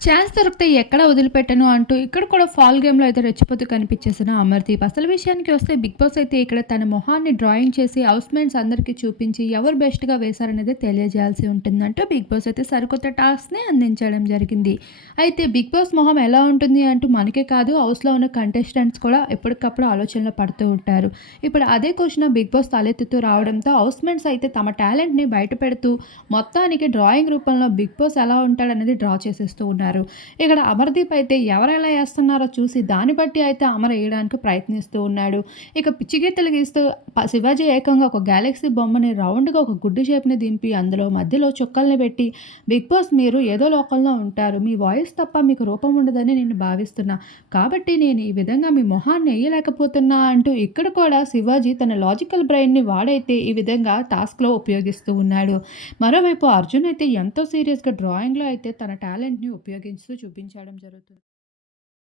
Chance దొరికితే ఎక్కడ వదిలిపెట్టను అంటూ ఇక్కడ కూడా ఫాల్ గేమ్‌లో అయితే రెచ్చిపోతూ కనిపించేసిన అమర్‌దీప్. అసలు విషయానికి వస్తే 'బిగ్ బాస్' అయితే ఇక్కడ తన మొహాన్ని డ్రాయింగ్ చేసి హౌస్‌మేట్స్ అందరికీ చూపించి ఎవరు బెస్ట్‌గా వేశారనేది తెలియజేయాల్సి ఉంటుందంటూ 'బిగ్ బాస్' అయితే సరికొత్త టాస్క్‌ని అందించడం జరిగింది. అయితే 'బిగ్ బాస్' మొహం ఎలా ఉంటుంది అంటూ మనకే కాదు హౌస్‌లో ఉన్న కంటెస్టెంట్స్ కూడా ఎప్పటికప్పుడు ఆలోచనలో పడుతూ ఉంటారు. ఇప్పుడు అదే క్వశ్చన్ 'బిగ్ బాస్' తలెత్తుతూ రావడంతో హౌస్‌మేట్స్ అయితే తమ టాలెంట్‌ని బయటపెడుతూ మొత్తానికి డ్రాయింగ్ రూపంలో 'బిగ్ బాస్' ఎలా ఉంటాడనేది డ్రా చేసేస్తూ ఉన్నారు. ఇక్కడ అమర్‌దీప్ అయితే ఎవరెలా వేస్తున్నారో చూసి దాన్ని బట్టి అయితే అమర్ వేయడానికి ప్రయత్నిస్తూ ఉన్నాడు. ఇక పిచ్చి గీతలు గీస్తూ శివాజీ ఏకంగా ఒక గ్యాలక్సీ బొమ్మని రౌండ్‌గా ఒక గుడ్డు షేప్‌ని దింపి అందులో మధ్యలో చుక్కల్ని పెట్టి 'బిగ్ బాస్ మీరు ఏదో లోకంలో ఉంటారు. మీ వాయిస్ తప్ప మీకు రూపం ఉండదని నేను భావిస్తున్నా. కాబట్టి నేను ఈ విధంగా మీ మొహాన్ని వేయలేకపోతున్నా అంటూ ఇక్కడ కూడా శివాజీ తన లాజికల్ బ్రెయిన్‌ని వాడైతే ఈ విధంగా టాస్క్‌లో ఉపయోగిస్తూ ఉన్నాడు. మరోవైపు అర్జున్ అయితే ఎంతో సీరియస్‌గా డ్రాయింగ్‌లో అయితే తన టాలెంట్‌ని ఉపయోగిస్తూ చూపించడం జరుగుతుంది.